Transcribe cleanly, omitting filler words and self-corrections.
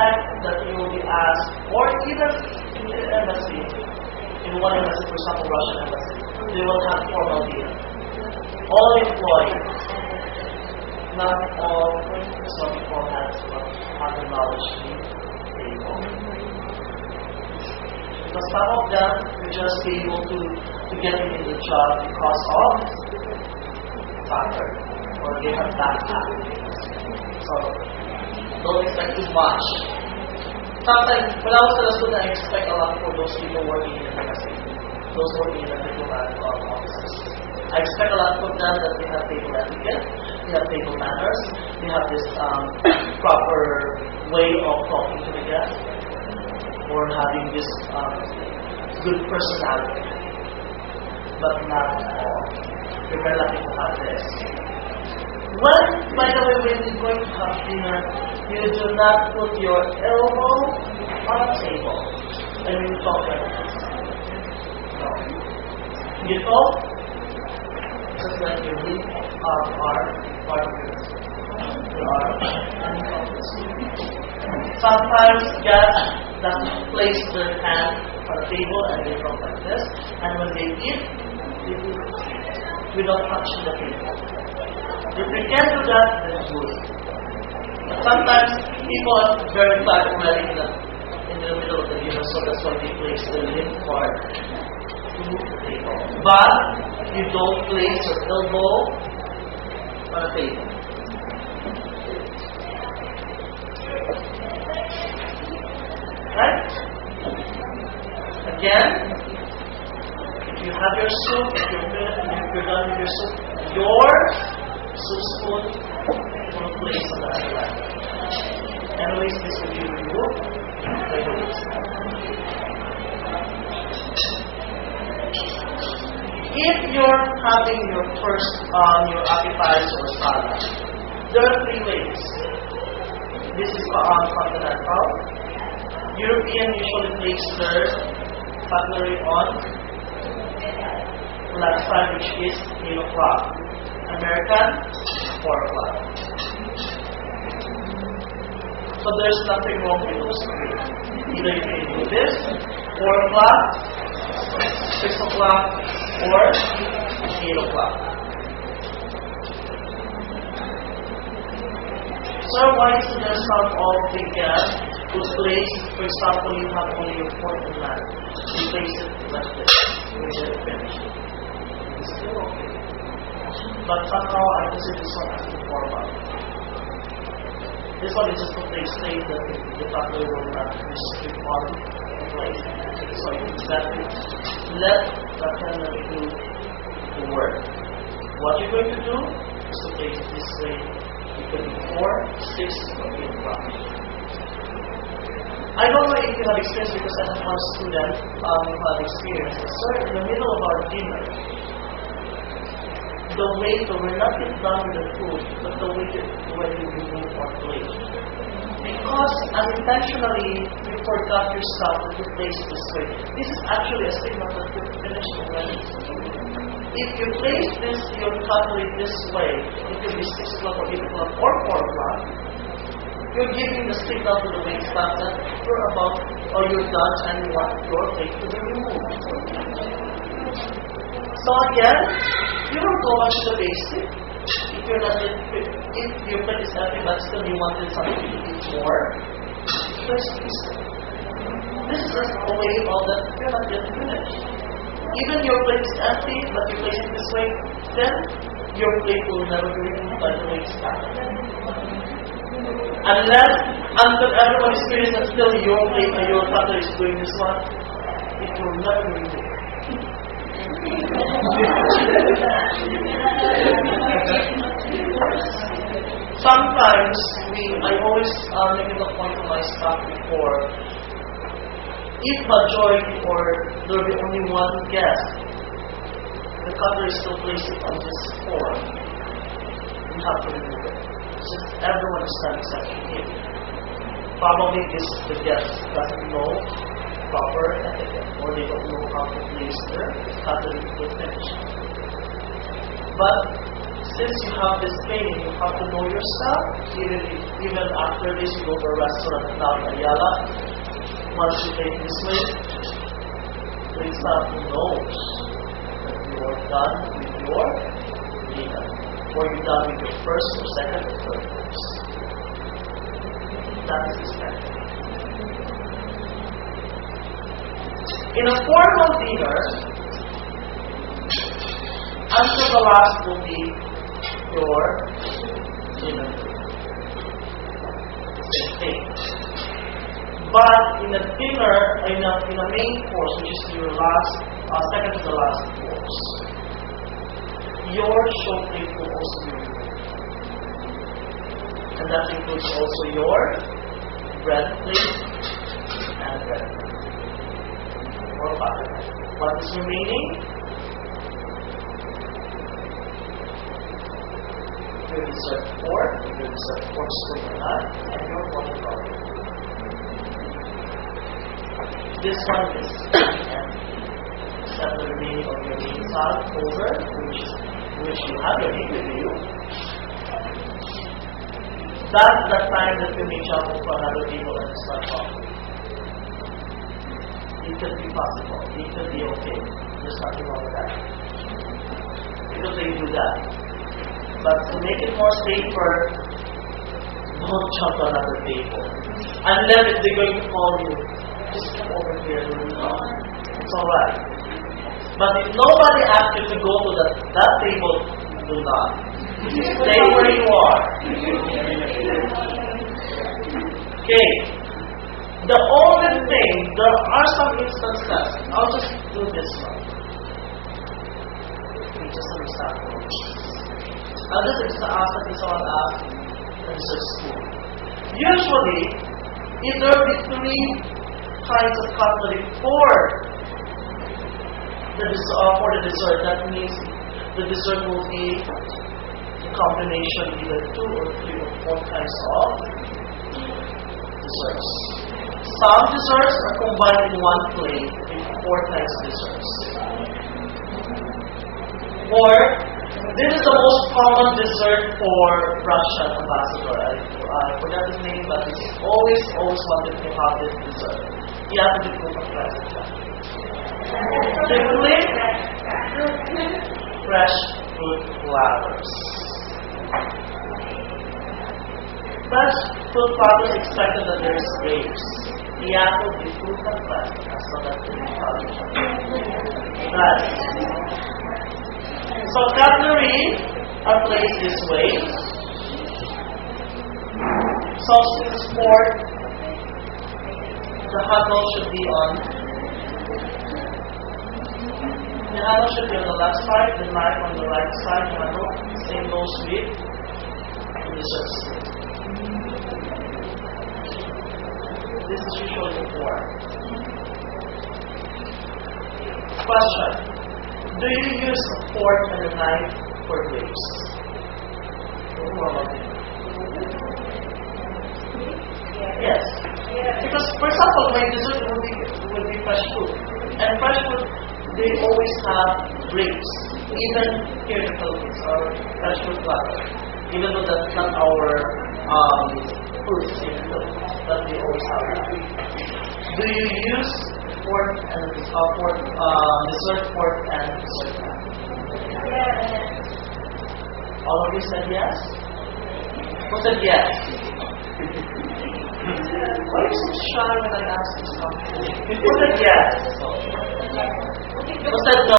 expect that you will be asked, or even in the embassy, in one embassy, for example, Russian embassy, they will have formal dinner. All employees, not all some people have the knowledge need table. Because some of them will just be able to get in the job because of soccer, or they have backpack. So don't expect too much. Sometimes, when I was a student, I expect a lot for those people working in the embassy, those working in the diplomatic offices. I expect a lot from them that they have table etiquette, they have table manners, they have this proper way of talking to the guest, or having this good personality. But not all. You're very lucky to have this. When, by the way, when you're going to have dinner, you do not put your elbow on the table when you talk like this. No. You talk just like you leave arm, part of your arm, and you talk this way. Sometimes guests doesn't place their hand on the table and they talk like this, and when they eat, they do without touching the table. If they can do that, then good. But sometimes people are very tight already in the middle of the dinner, so that's why they place the limb part to the table. But you don't place your elbow on the table. Right? Again, if you have your soup, if you're done with your soup, your soup spoon will place on the other line. Anyways, this will be removed later. If you're having your first, your appetizer or salad, there are 3 ways. This is continental. European usually place their cutlery on last time, which is 8 o'clock. American, 4 o'clock. So there's nothing wrong with those 3. Either you can do this, 4 o'clock, 6 o'clock, or 8 o'clock. So why is there some of the guests whose place, for example, you have only your fork and knife, you place it like this, when you're finished. It's still okay. But somehow I consider this one as informal. This one is just to state that the cutlery will not restrict on the place. So you exactly let the attendant do the work. What you're going to do is to place it this way. It could be 4, 6, or 8 o'clock. I don't know if you have experience because I have one student who had experience. Sir, in the middle of our dinner, the waiter will not get done with the food, but the waiter will remove our plate. Because unintentionally you forgot your stuff that you placed this way. This is actually a signal that you're finished already. If you place your cutlery this way, it could be 6 o'clock or 8 o'clock or 4 o'clock, you're giving the signal to the wait staff that you're about, or you're done and you want your plate to be removed. So again, you don't go much to the basic. If you're not, if your plate is empty but still you wanted something to eat more, just use it. This is just a way of that you're not yet finished. Even your plate is empty but you place it this way, then your plate will never be removed by the wait staff. Unless, until everyone experiences that still your plate or your cutlery is doing this one, it will never be removed. Sometimes I always make it a point to my staff before, if majority or there will be only one guest, the cutlery is still placed on this form. You have to remove it. Since everyone is standing section here. Probably the guest doesn't know proper etiquette, or they don't know how to place their cutlery to finish. But since you have this training, you have to know yourself. Even after this, you go to a restaurant in Ayala. Once you take this way, the staff knows that you are done with your dinner, or you're done with your first or second or third course. That is expected. In a formal dinner, until the last will be your dinner. Same thing. But in a dinner, in a main course, which is your last, second to the last course, your show plate will also be removed. And that includes also your bread plate and bread plate. Or butter plate. What is remaining? Your dessert fork, your dessert fork spoon and knife, and your water bottle. This one is empty, except the remaining of your main salad folder, which you have your name with you. That's the time that you may jump to another table and start talking. It could be possible. It could be okay. There's nothing wrong with that. Because they do that. But to make it more safer, don't jump to another table. Unless if they're going to call you, just come over here. It's alright. But if nobody asks you to go to that table, do not. Stay where you are. Okay. The only thing, there are some instances. I'll just do this one. Okay, just an example. Now this is the ask that someone asked in research school. Usually, if there will be 3 kinds of cutlery for the dessert, that means the dessert will be a combination of either 2 or 3 or 4 kinds of desserts. Some desserts are combined in one plate with 4 kinds of desserts. Or this is the most common dessert for Russian ambassador. I forgot his name, but he's always wanted to have this dessert. He has to be proof of present. Simply, fresh fruit platters. Fresh fruit platters expected that there is grapes. The apple is fruit and plastic, as well as the right. So cutlery are placed this way. Sausages, pork. The handle should be on. The handle should be on the left side. The knife on the right side. The handle. Same goes with the dessert stick. This is usually the fork. Question. Do you use a fork and a knife for grapes? Yes. Because, for example, my dessert will be fresh fruit. And fresh fruit, they always have grapes. Even here in the Philippines, our fresh fruit platter. Even though that's not our fruits in the Philippines, but they always have that. Do you use fork and dessert fork and dessert knife? Yes. All of you said yes? Who said yes? Why are you so shy when I ask this question? Who said yes? Who said no?